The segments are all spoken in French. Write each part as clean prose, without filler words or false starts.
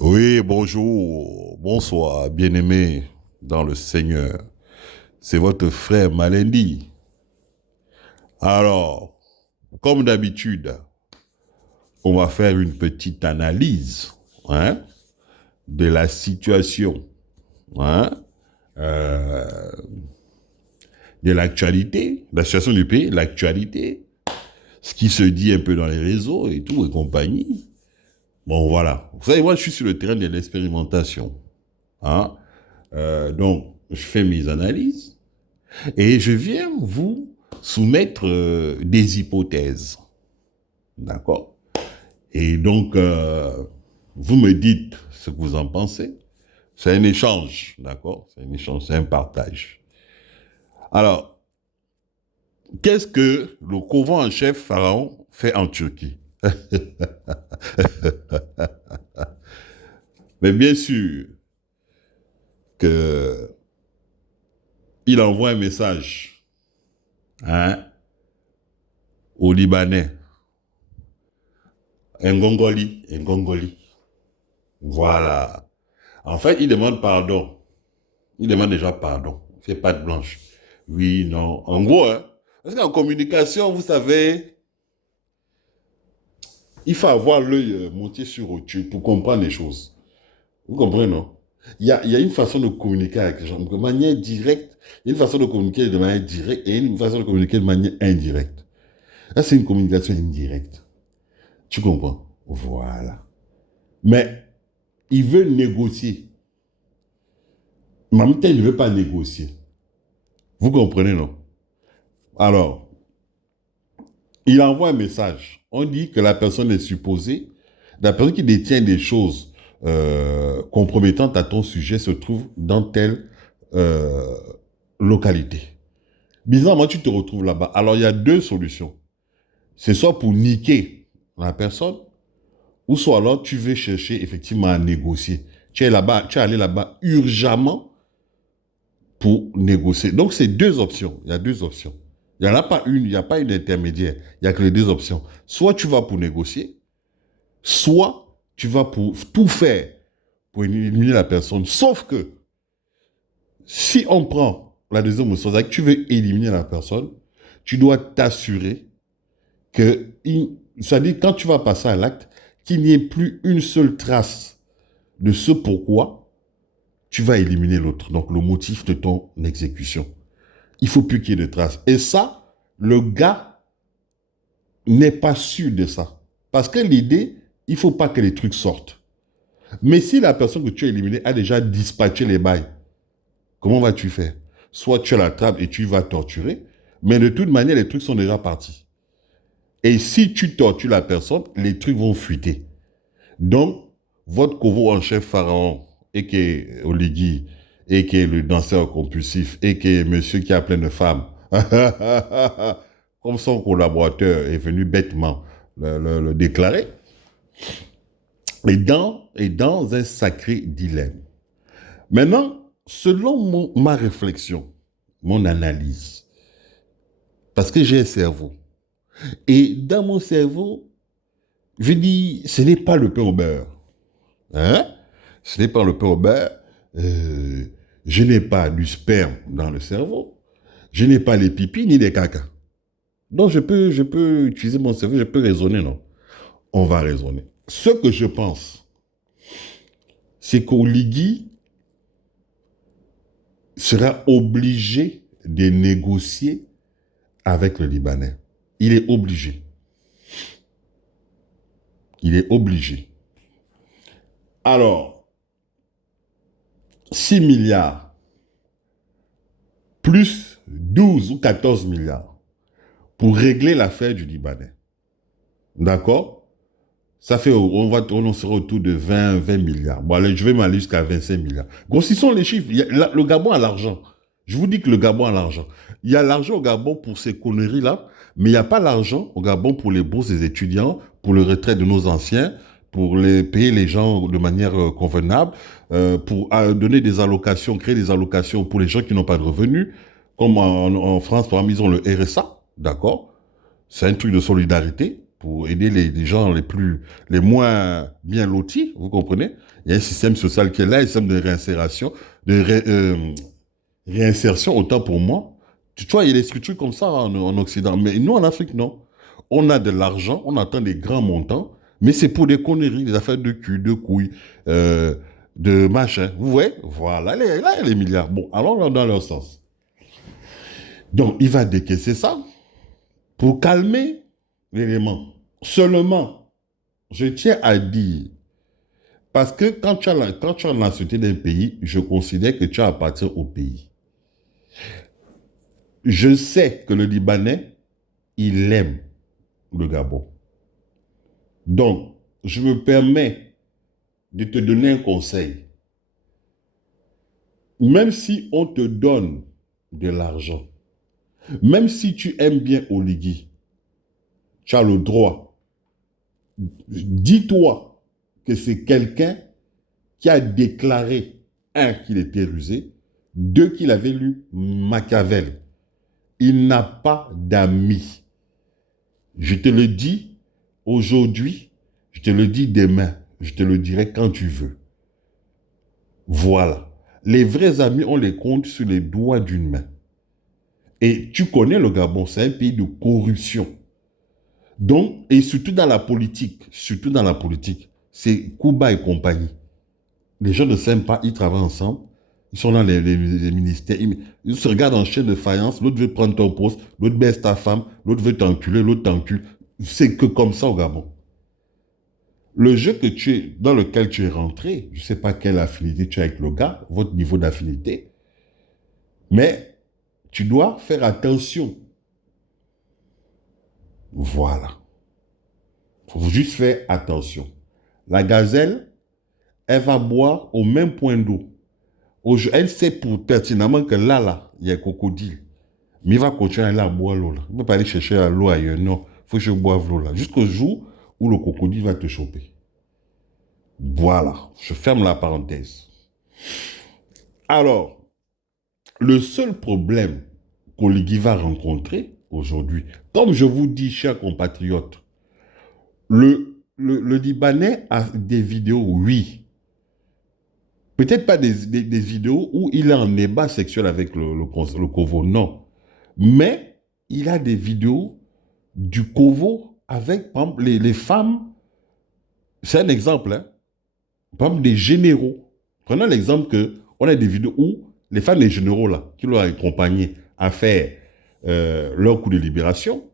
Oui, bonjour, bonsoir, bien-aimé dans le Seigneur. C'est votre frère Malendi. Alors, comme d'habitude, on va faire une petite analyse hein, de la situation, hein, euh, de l'actualité, la situation du pays, l'actualité, ce qui se dit un peu dans les réseaux et tout et compagnie. Bon, voilà. Vous savez, moi, je suis sur le terrain de l'expérimentation. Hein. Donc, je fais mes analyses. Et je viens vous soumettre des hypothèses. D'accord. Et donc, vous me dites ce que vous en pensez. C'est un échange, d'accord. C'est un échange, c'est un partage. Alors, qu'est-ce que le couvent en chef pharaon fait en Turquie? Mais bien sûr que il envoie un message hein, aux Libanais. Un Gongoli, un Gongoli. Voilà. En fait, il demande pardon. Il demande déjà pardon. Il fait patte blanche. Oui, non. En gros, hein, parce qu'en communication, vous savez, il faut avoir l'œil monté sur au-dessus pour comprendre les choses. Vous comprenez, non? Il y a une façon de communiquer avec les gens de manière directe, il y a une façon de communiquer de manière directe et une façon de communiquer de manière indirecte. Là, c'est une communication indirecte. Tu comprends? Voilà. Mais il veut négocier. Mais en même temps, il ne veut pas négocier. Vous comprenez, non? Alors, il envoie un message. On dit que la personne est supposée, la personne qui détient des choses compromettantes à ton sujet se trouve dans telle euh, localité. Bizarrement, tu te retrouves là-bas. Alors, il y a deux solutions. C'est soit pour niquer la personne, ou soit alors tu veux chercher effectivement à négocier. Tu es là-bas, tu es allé là-bas urgemment pour négocier. Donc, c'est deux options. Il y a deux options. Il n'y en a pas une, il n'y a pas une intermédiaire. Il n'y a que les deux options. Soit tu vas pour négocier, soit tu vas pour tout faire pour éliminer la personne. Sauf que, si on prend la deuxième option, c'est que tu veux éliminer la personne, tu dois t'assurer que, c'est-à-dire quand tu vas passer à l'acte, qu'il n'y ait plus une seule trace de ce pourquoi tu vas éliminer l'autre. Donc, le motif de ton exécution. Il ne faut plus qu'il y ait de traces. Et ça, le gars n'est pas sûr de ça. Parce que l'idée, il ne faut pas que les trucs sortent. Mais si la personne que tu as éliminée a déjà dispatché les bails, comment vas-tu faire? Soit tu l'attrapes et tu vas torturer, mais de toute manière, les trucs sont déjà partis. Et si tu tortures la personne, les trucs vont fuiter. Donc, votre couvent en chef pharaon, et qui est Oligui, et qui est le danseur compulsif, et qui est monsieur qui a plein de femmes, comme son collaborateur est venu bêtement le déclarer, est dans un sacré dilemme. Maintenant, selon ma réflexion, mon analyse, parce que j'ai un cerveau, et dans mon cerveau, je dis, ce n'est pas le pain au beurre. Hein? Ce n'est pas le pain au beurre. Euh, je n'ai pas du sperme dans le cerveau. Je n'ai pas les pipis ni les caca. Donc, je peux utiliser mon cerveau, je peux raisonner, non? On va raisonner. Ce que je pense, c'est qu'Oligui sera obligé de négocier avec le Libanais. Il est obligé. Il est obligé. Alors, 6 milliards plus 12 ou 14 milliards pour régler l'affaire du Libanais. D'accord? Ça fait, on sera autour de 20 milliards. Bon, allez, je vais m'aller jusqu'à 25 milliards. Grossissons les chiffres. Le Gabon a l'argent. Je vous dis que le Gabon a l'argent. Il y a l'argent au Gabon pour ces conneries-là, mais il n'y a pas l'argent au Gabon pour les bourses des étudiants, pour le retrait de nos anciens, pour payer les gens de manière convenable, pour donner des allocations, créer des allocations pour les gens qui n'ont pas de revenus. Comme en France, par exemple, ils ont le RSA, d'accord? C'est un truc de solidarité. pour aider les gens les moins bien lotis, vous comprenez? Il y a un système social qui est là, un système de réinsertion, réinsertion, autant pour moi. Tu vois, il y a des structures comme ça en Occident, mais nous, en Afrique, non. On a de l'argent, on attend des grands montants, mais c'est pour des conneries, des affaires de cul, de couilles, de machin. Vous voyez? Voilà, là, il y a les milliards. Bon, allons dans leur sens. Donc, il va décaisser ça pour calmer l'élément. Seulement, je tiens à dire, parce que quand tu as la nationalité d'un pays, je considère que tu appartiens au pays. Je sais que le Libanais, il aime le Gabon. Donc, je me permets de te donner un conseil. Même si on te donne de l'argent, même si tu aimes bien Oligui, tu as le droit. Dis-toi que c'est quelqu'un qui a déclaré, un, qu'il était rusé, deux, qu'il avait lu Machiavel. Il n'a pas d'amis. Je te le dis aujourd'hui, je te le dis demain, je te le dirai quand tu veux. Voilà. Les vrais amis, on les compte sur les doigts d'une main. Et tu connais le Gabon, c'est un pays de corruption. Donc, et surtout dans la politique, c'est Kouba et compagnie. Les gens ne s'aiment pas, ils travaillent ensemble, ils sont dans les ministères, ils se regardent en chaîne de faïence, l'autre veut prendre ton poste, l'autre baisse ta femme, l'autre veut t'enculer, l'autre t'encule. C'est que comme ça au Gabon. Le jeu dans lequel tu es rentré, je ne sais pas quelle affinité tu as avec le gars, votre niveau d'affinité, mais tu dois faire attention. Voilà. Il faut juste faire attention. La gazelle, elle va boire au même point d'eau. Elle sait pertinemment que là, il y a un crocodile. Mais il va continuer à aller à boire l'eau là. Il ne peut pas aller chercher l'eau ailleurs. Non, il faut que je boive l'eau là. Jusqu'au jour où le crocodile va te choper. Voilà, je ferme la parenthèse. Alors, le seul problème qu'Oligui va rencontrer aujourd'hui, comme je vous dis, chers compatriotes, le Libanais a des vidéos, oui. Peut-être pas des vidéos où il est en débat sexuel avec le Kovo, non. Mais il a des vidéos du Kovo avec, par exemple, les femmes. C'est un exemple, hein. Par exemple, des généraux. Prenons l'exemple qu'on a des vidéos où les femmes des généraux, là, qui l'ont accompagné à faire leur coup de libération,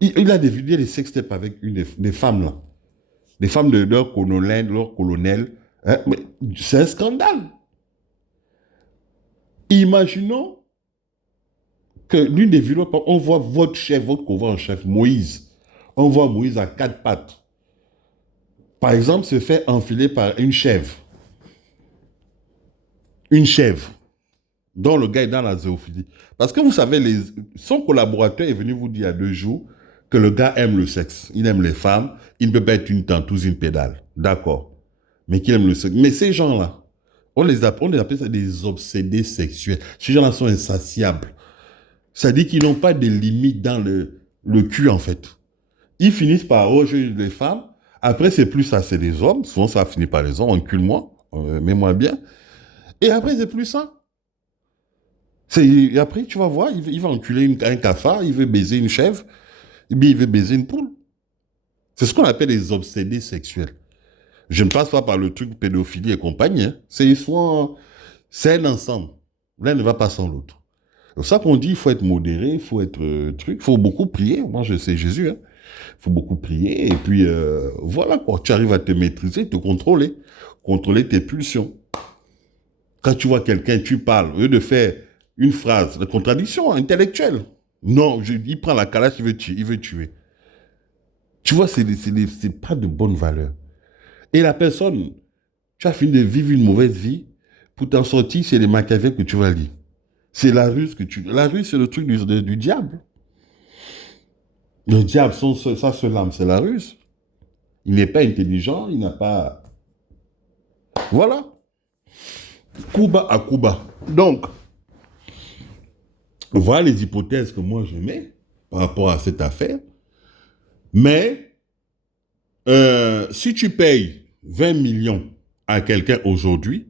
il a des vidéos, des sextapes avec des femmes, là. Des femmes de leur colonel. Hein, c'est un scandale. Imaginons que l'une des vidéos, on voit votre chef, votre couvent en chef, Moïse. On voit Moïse à quatre pattes. Par exemple, se fait enfiler par une chèvre. Une chèvre. Dont le gars est dans la zoophilie. Parce que vous savez, son collaborateur est venu vous dire il y a 2 jours que le gars aime le sexe. Il aime les femmes. Il ne peut pas être une tentouse, une pédale. D'accord. Mais qu'il aime le sexe. Mais ces gens-là, on les appelle ça des obsédés sexuels. Ces gens-là sont insatiables. Ça dit qu'ils n'ont pas de limite dans le cul, en fait. Ils finissent par rejeter les femmes. Après, c'est plus ça, c'est des hommes. Souvent, ça finit par les hommes. Encule-moi. Mets-moi bien. Et après, c'est plus ça. Et après, tu vas voir, il va enculer un cafard, il veut baiser une chèvre, et bien il veut baiser une poule. C'est ce qu'on appelle les obsédés sexuels. Je ne passe pas par le truc pédophilie et compagnie. Hein. C'est un ensemble. L'un ne va pas sans l'autre. C'est pour ça qu'on dit il faut être modéré, il faut être il faut beaucoup prier. Moi, je sais Jésus. Hein. Il faut beaucoup prier. Et puis, voilà quoi. Tu arrives à te maîtriser, te contrôler. Contrôler tes pulsions. Quand tu vois quelqu'un, tu parles. Au lieu de faire une phrase de contradiction intellectuelle. Non, il prend la calache, il veut tuer. Tu vois, c'est pas de bonne valeur. Et la personne, tu as fini de vivre une mauvaise vie, pour t'en sortir, c'est les Machiavel que tu vas lire. C'est la ruse La ruse, c'est le truc du diable. Le diable, sa seule âme, c'est la ruse. Il n'est pas intelligent, il n'a pas... Voilà. Cuba à Cuba. Donc, voilà les hypothèses que moi je mets par rapport à cette affaire. Mais si tu payes 20 millions à quelqu'un aujourd'hui,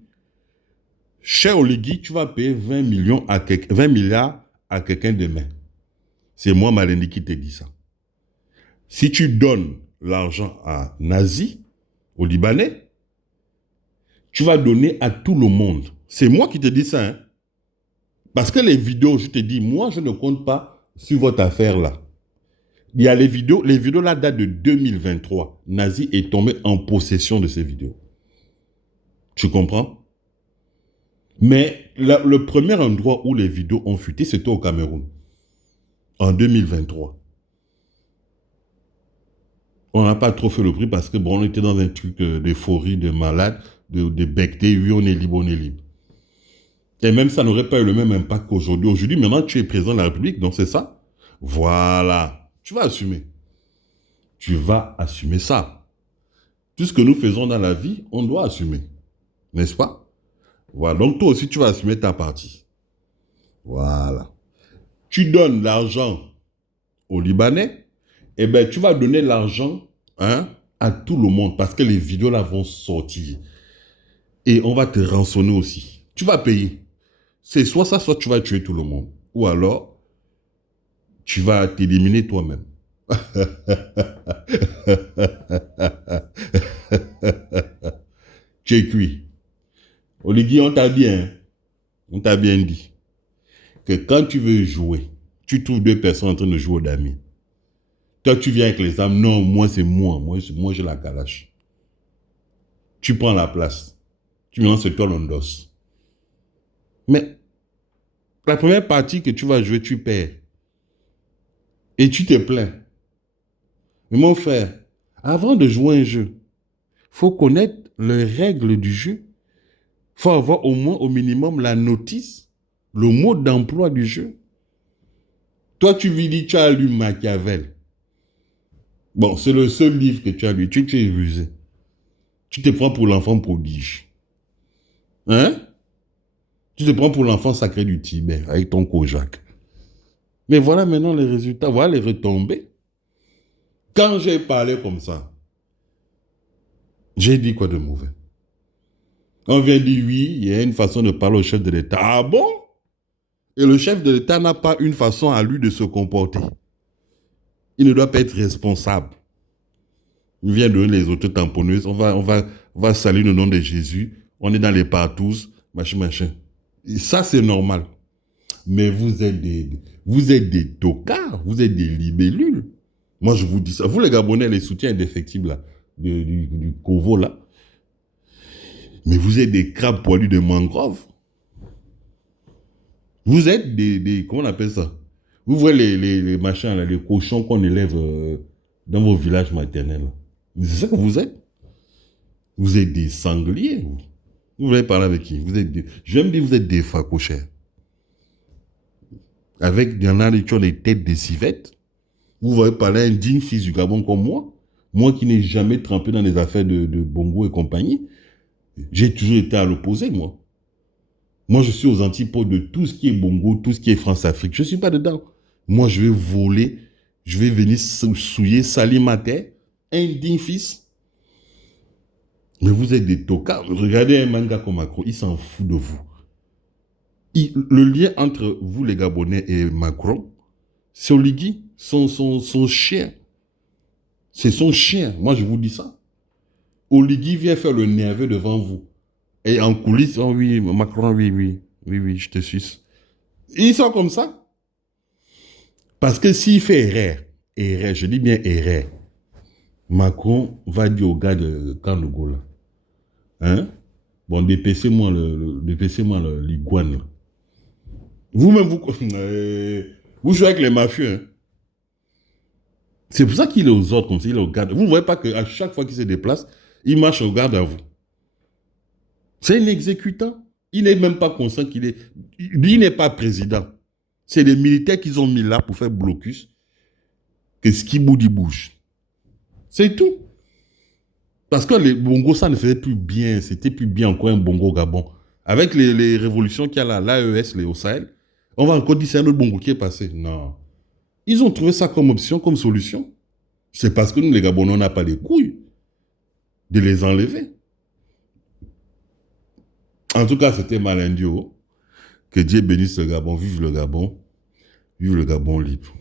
cher Oligui, tu vas payer 20 millions à 20 milliards à quelqu'un demain. C'est moi, Malendi, qui te dit ça. Si tu donnes l'argent à Nazi, aux Libanais, tu vas donner à tout le monde. C'est moi qui te dis ça. Hein? Parce que les vidéos, je te dis, moi, je ne compte pas sur votre affaire là. Il y a les vidéos là datent de 2023. Nazi est tombé en possession de ces vidéos. Tu comprends? Mais le premier endroit où les vidéos ont fuité, c'était au Cameroun. En 2023. On n'a pas trop fait le prix parce que bon, on était dans un truc d'euphorie, de malade, de becté. Oui, on est libre, on est libre. Et même ça n'aurait pas eu le même impact qu'aujourd'hui. Aujourd'hui, maintenant, tu es président de la République, donc c'est ça. Voilà. Tu vas assumer. Tu vas assumer ça. Tout ce que nous faisons dans la vie, on doit assumer. N'est-ce pas? Voilà. Donc toi aussi, tu vas assumer ta partie. Voilà. Tu donnes l'argent aux Libanais, eh bien, tu vas donner l'argent à tout le monde parce que les vidéos là vont sortir. Et on va te rançonner aussi. Tu vas payer. C'est soit ça, soit tu vas tuer tout le monde. Ou alors, tu vas t'éliminer toi-même. Tu es cuit. Oligui, on t'a dit, hein, on t'a bien dit que quand tu veux jouer, tu trouves deux personnes en train de jouer au damier. Toi, tu viens avec les armes. Non, moi, c'est moi. Moi, j'ai la calache. Tu prends la place. Tu me lances toi l'ondos. Mais la première partie que tu vas jouer, tu perds. Et tu te plains. Mais mon frère, avant de jouer un jeu, il faut connaître les règles du jeu. Il faut avoir au moins, au minimum, la notice, le mode d'emploi du jeu. Toi, tu dis, tu as lu Machiavel. Bon, c'est le seul livre que tu as lu. Tu es rusé. Tu te prends pour l'enfant prodige. Hein? Tu te prends pour l'enfant sacré du Tibet avec ton Kojak. Mais voilà maintenant les résultats, voilà les retombées. Quand j'ai parlé comme ça, j'ai dit quoi de mauvais? On vient dire oui, il y a une façon de parler au chef de l'État. Ah bon? Et le chef de l'État n'a pas une façon à lui de se comporter. Il ne doit pas être responsable. Il vient donner les autres tamponneuses. On va saluer le nom de Jésus. On est dans les partous, machin. Et ça, c'est normal. Mais vous êtes des tocards, vous êtes des libellules. Moi, je vous dis ça. Vous, les Gabonais, les soutiens indéfectibles là, du Kovo, là. Mais vous êtes des crabes poilus de mangrove. Vous êtes comment on appelle ça? Vous voyez les machins, là, les cochons qu'on élève dans vos villages maternels. C'est ça que vous êtes. Vous êtes des sangliers. Vous voulez parler avec qui? Je vais me dire, vous êtes des facochères. Il y en a qui ont des têtes de civettes. Vous voyez parler à un digne fils du Gabon comme moi. Moi qui n'ai jamais trempé dans les affaires de Bongo et compagnie. J'ai toujours été à l'opposé, moi. Moi, je suis aux antipodes de tout ce qui est Bongo, tout ce qui est France-Afrique. Je ne suis pas dedans. Moi, je vais voler, je vais venir souiller, salir ma terre. Un digne fils. Mais vous êtes des tocards. Regardez un manga comme Macron, il s'en fout de vous. Le lien entre vous, les Gabonais, et Macron, c'est Oligui, son chien. C'est son chien. Moi, je vous dis ça. Oligui vient faire le nerveux devant vous. Et en coulisses, oh oui, Macron, oui, je te suis. Ils sont comme ça. Parce que s'il fait erreur, je dis bien erreur, Macron va dire au gars de Camp de Gaulle, hein? Bon, dépêchez-moi l'iguane. Vous-même, vous jouez avec les mafieux, hein? C'est pour ça qu'il est aux ordres comme ça, il est au garde. Vous ne voyez pas qu'à chaque fois qu'il se déplace, il marche au garde à vous. C'est un exécutant. Il n'est même pas conscient qu'il est... Lui, il n'est pas président. C'est les militaires qu'ils ont mis là pour faire blocus. Que ce qui bouge. C'est tout. Parce que les Bongo, ça ne faisait plus bien. C'était plus bien encore un Bongo Gabon. Avec les révolutions qu'il y a là, l'AES, les au Sahel, on va encore dire c'est un autre Bongo qui est passé. Non. Ils ont trouvé ça comme option, comme solution. C'est parce que nous, les Gabonais, on n'a pas les couilles de les enlever. En tout cas, c'était Malindio. Que Dieu bénisse le Gabon. Vive le Gabon. Vive le Gabon libre.